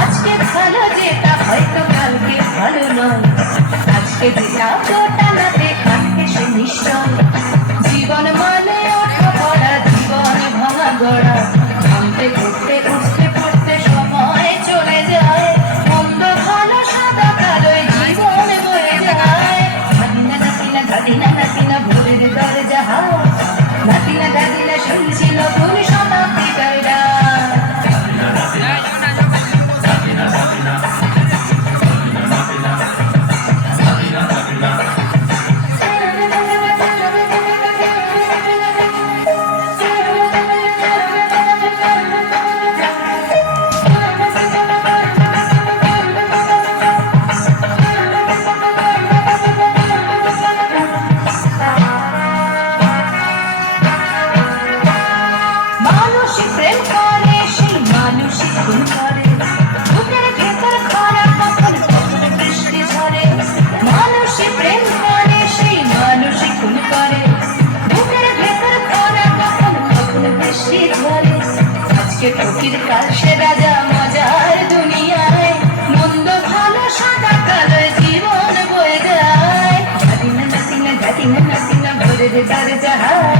আজকে ভালো যেটা হয়তো কালকে ভালো নয়, আজকে যেটা চোটানাতে কাটকে সে নিশ্চয়। জীবন মানে ওঠা পড়া, জীবন ভাঙা গড়া, ভাঙতে ঘুরতে উঠতে পড়তে সময় চলে যায়। মন্দ ভালো সাদা কালোয় জীবন বয়ে যায়। ঘাটিনা ঘাটিনা ঘাটিনা ঘাটিনা ভোরের দরজা হাত, ঘাটিনা ঘাটিনা শুনছিল ভুল শতাব্দী গাইরা। প্রেম করে সেই মানুষই খুন করে, বুকের ভেতর খরা কখন কখন বৃষ্টি ঝরে। মানুষই প্রেম করে সেই মানুষই খুন করে, বুকের ভেতর খরা কখন কখন বৃষ্টি ঝরে। আজকে ফকির কাল সে রাজা মজার দুনিয়ায়, মন্দ ভালো সাদা কালোয় জীবন বয়ে যায়। ঘাটিনা ঘাটিনা ঘাটিনা ঘাটিনা ভোরের দরজা হাত,